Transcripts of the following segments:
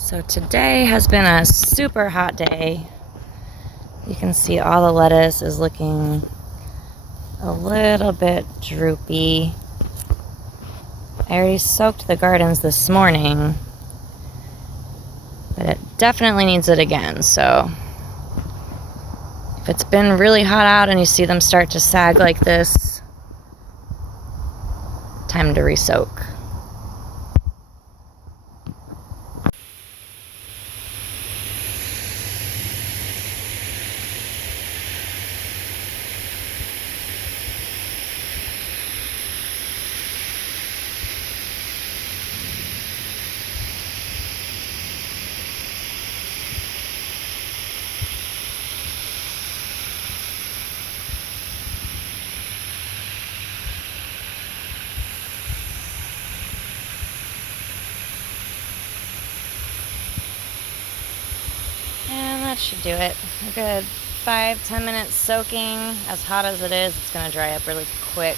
So today has been a super hot day. You can see all the lettuce is looking a little bit droopy. I already soaked the gardens this morning, but it definitely needs it again. So if it's been really hot out and you see them start to sag like this, time to re-soak. And that should do it. A good 5-10 minutes soaking. As hot as it is, it's going to dry up really quick.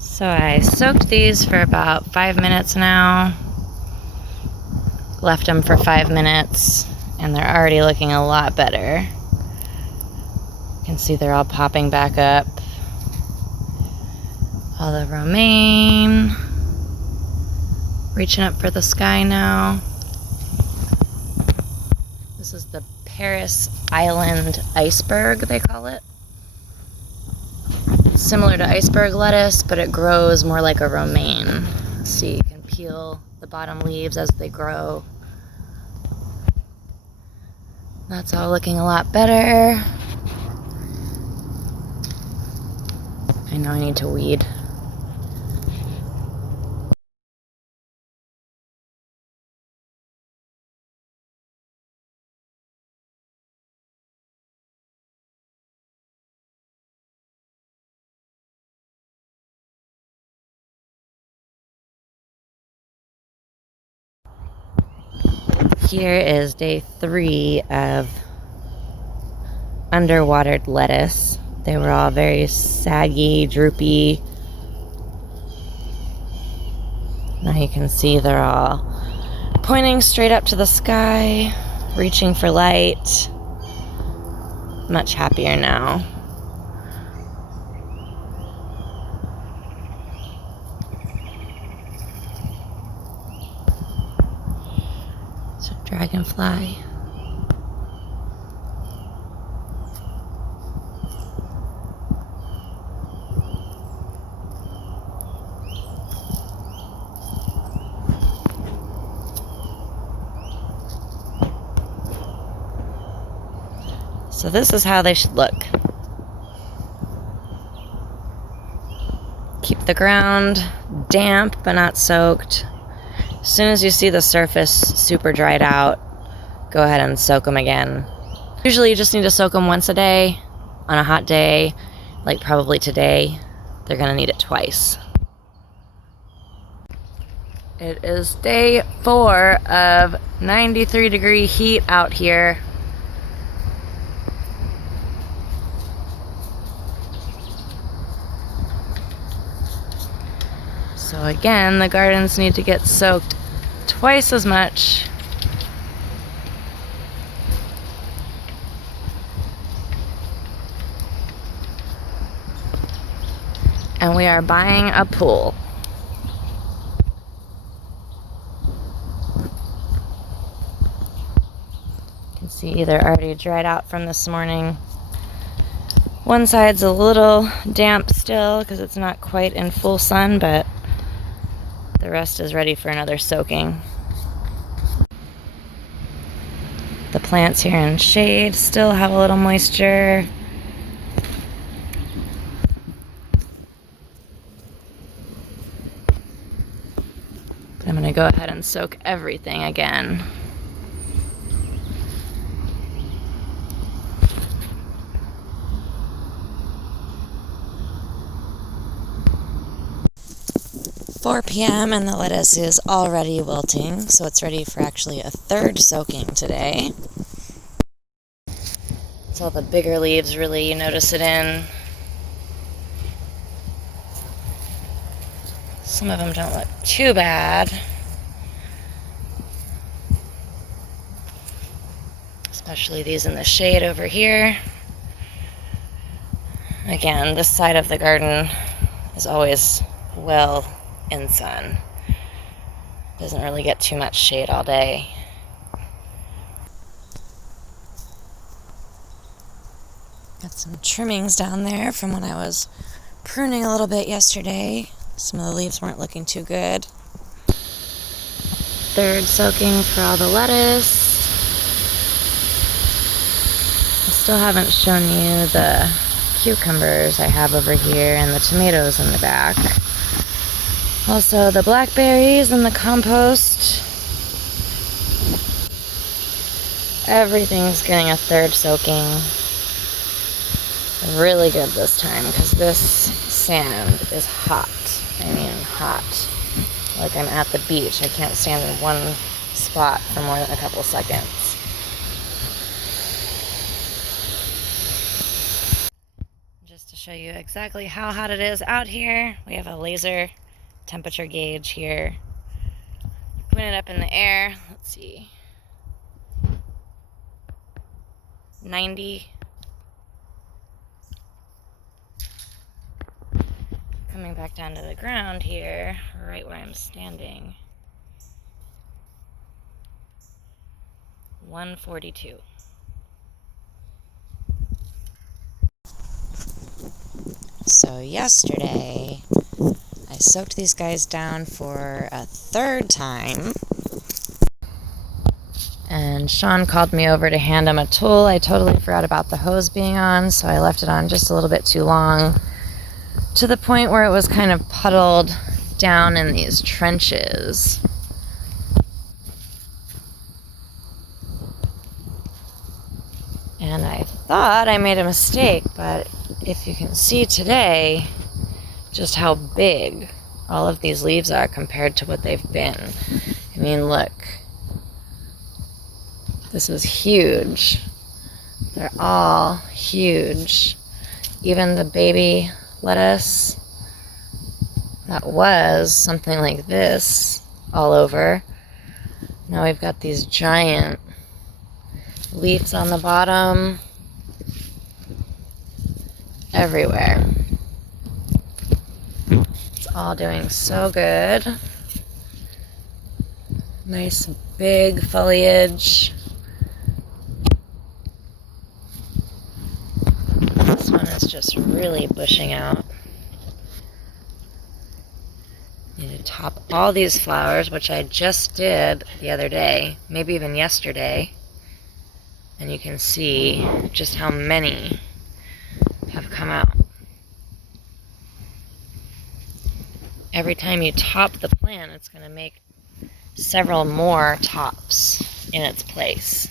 So I soaked these for about 5 minutes now. Left them for 5 minutes, and they're already looking a lot better. You can see they're all popping back up. All the romaine reaching up for the sky now. This is the Paris Island iceberg, they call it. Similar to iceberg lettuce, but it grows more like a romaine. So you can peel the bottom leaves as they grow. That's all looking a lot better. I know I need to weed. Here is day 3 of underwatered lettuce. They were all very saggy, droopy. Now you can see they're all pointing straight up to the sky, reaching for light. Much happier now. So dragonfly. So this is how they should look. Keep the ground damp but not soaked. As soon as you see the surface super dried out, go ahead and soak them again. Usually you just need to soak them once a day. On a hot day, like probably today, they're gonna need it twice. It is day 4 of 93-degree heat out here. So again, the gardens need to get soaked twice as much. And we are buying a pool. You can see they're already dried out from this morning. One side's a little damp still because it's not quite in full sun, but the rest is ready for another soaking. The plants here in shade still have a little moisture. But I'm going to go ahead and soak everything again. "4 p.m. and the lettuce is already wilting, so it's ready for actually a 3rd soaking today. It's all the bigger leaves really you notice it in. Some of them don't look too bad. Especially these in the shade over here. Again, this side of the garden is always well in sun. Doesn't really get too much shade all day. Got some trimmings down there from when I was pruning a little bit yesterday. Some of the leaves weren't looking too good. Third soaking for all the lettuce. I still haven't shown you the cucumbers I have over here and the tomatoes in the back. Also the blackberries and the compost. Everything's getting a third soaking. Really good this time because this sand is hot. I mean hot. Like I'm at the beach. I can't stand in one spot for more than a couple seconds. Just to show you exactly how hot it is out here, we have a laser temperature gauge here. Putting it up in the air. Let's see. 90. Coming back down to the ground here, right where I'm standing. 142. So yesterday, I soaked these guys down for a third time. And Sean called me over to hand him a tool. I totally forgot about the hose being on, so I left it on just a little bit too long, to the point where it was kind of puddled down in these trenches. And I thought I made a mistake, but if you can see today just how big all of these leaves are compared to what they've been. I mean, look. This is huge. They're all huge. Even the baby lettuce that was something like this all over. Now we've got these giant leaves on the bottom everywhere. It's all doing so good. Nice big foliage. This one is just really bushing out. Need to top all these flowers, which I just did the other day, maybe even yesterday. And you can see just how many have come out. Every time you top the plant, it's going to make several more tops in its place.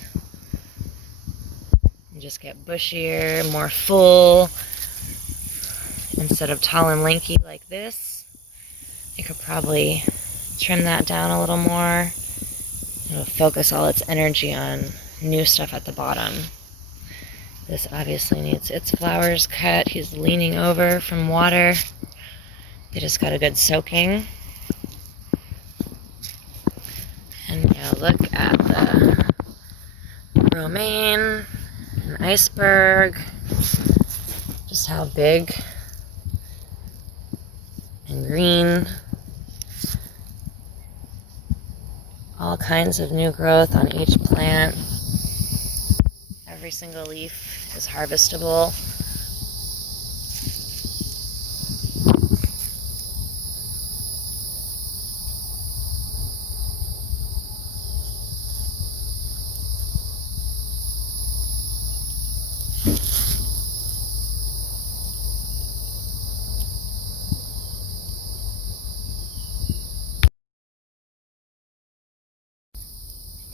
You just get bushier, more full. Instead of tall and lanky like this, I could probably trim that down a little more. It'll focus all its energy on new stuff at the bottom. This obviously needs its flowers cut. He's leaning over from water. They just got a good soaking. And now look at the romaine and iceberg. Just how big and green. All kinds of new growth on each plant. Every single leaf is harvestable.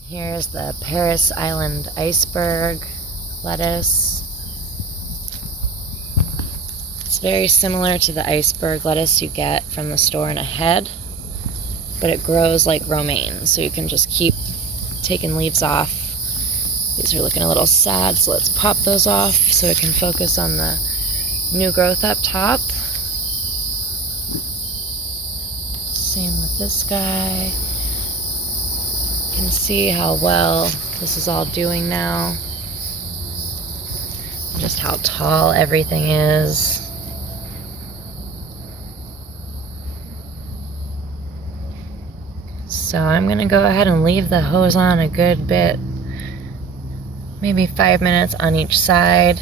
Here's the Paris Island iceberg lettuce. It's very similar to the iceberg lettuce you get from the store in a head, but it grows like romaine, so you can just keep taking leaves off. These are looking a little sad, so let's pop those off so it can focus on the new growth up top. Same with this guy. You can see how well this is all doing now. Just how tall everything is. So I'm gonna go ahead and leave the hose on a good bit. Maybe 5 minutes on each side.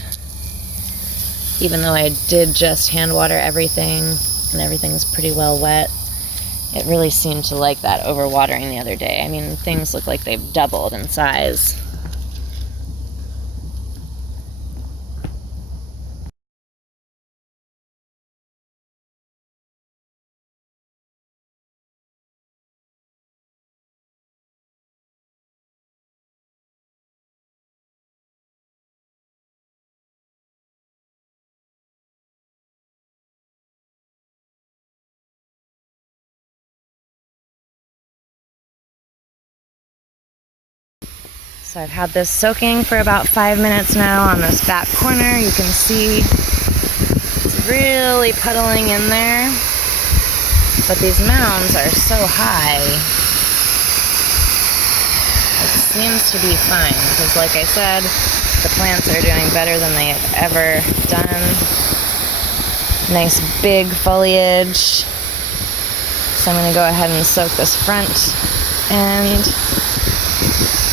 Even though I did just hand water everything and everything's pretty well wet, it really seemed to like that overwatering the other day. I mean, things look like they've doubled in size. So I've had this soaking for about 5 minutes now on this back corner. You can see it's really puddling in there, but these mounds are so high. It seems to be fine because, like I said, the plants are doing better than they have ever done. Nice big foliage. So I'm going to go ahead and soak this front end.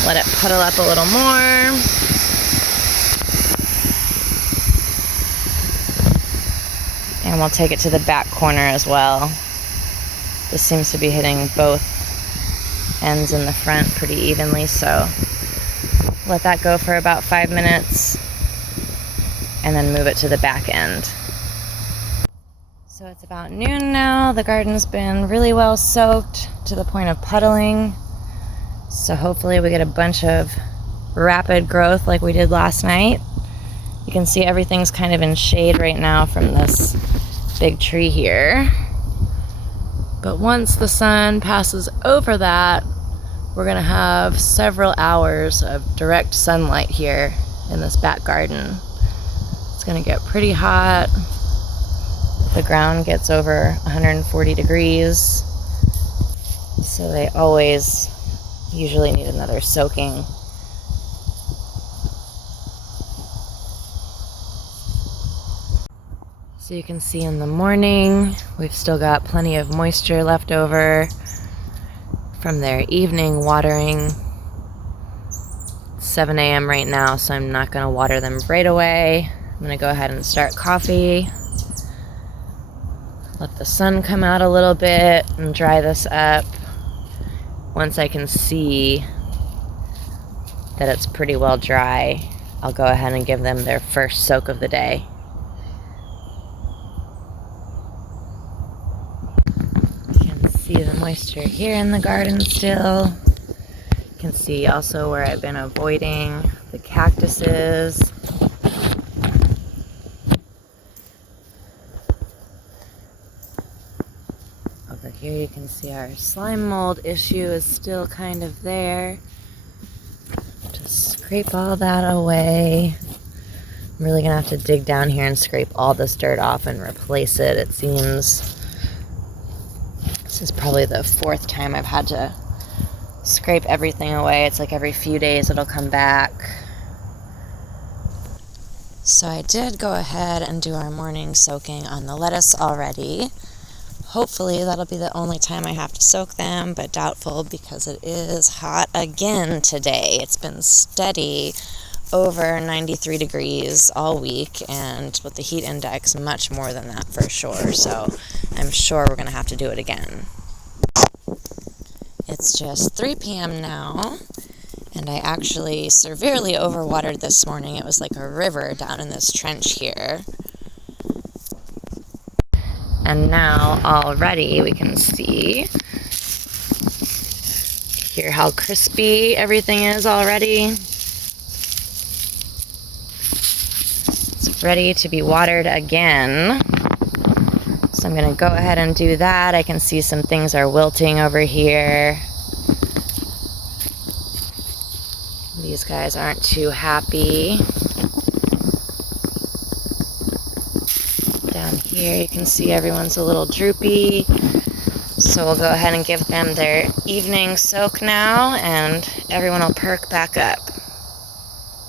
Let it puddle up a little more. And we'll take it to the back corner as well. This seems to be hitting both ends in the front pretty evenly, so let that go for about 5 minutes and then move it to the back end. So it's about noon now. The garden's been really well soaked to the point of puddling. So hopefully we get a bunch of rapid growth like we did last night. You can see everything's kind of in shade right now from this big tree here. But once the sun passes over that, we're gonna have several hours of direct sunlight here in this back garden. It's gonna get pretty hot. The ground gets over 140 degrees. So they always usually need another soaking. So you can see in the morning, we've still got plenty of moisture left over from their evening watering. It's 7 a.m. right now, so I'm not going to water them right away. I'm going to go ahead and start coffee. Let the sun come out a little bit and dry this up. Once I can see that it's pretty well dry, I'll go ahead and give them their first soak of the day. You can see the moisture here in the garden still. You can see also where I've been avoiding the cactuses. Over here you can see our slime mold issue is still kind of there. Just scrape all that away. I'm really gonna have to dig down here and scrape all this dirt off and replace it. It seems this is probably the 4th time I've had to scrape everything away. It's like every few days it'll come back. So I did go ahead and do our morning soaking on the lettuce already. Hopefully that'll be the only time I have to soak them, but doubtful because it is hot again today. It's been steady over 93 degrees all week, and with the heat index much more than that for sure, so I'm sure we're going to have to do it again. It's just 3 p.m. now, and I actually severely overwatered this morning. It was like a river down in this trench here. And now already we can see, hear how crispy everything is already. It's ready to be watered again. So I'm going to go ahead and do that. I can see some things are wilting over here. These guys aren't too happy. Down here you can see everyone's a little droopy. So we'll go ahead and give them their evening soak now, and everyone will perk back up.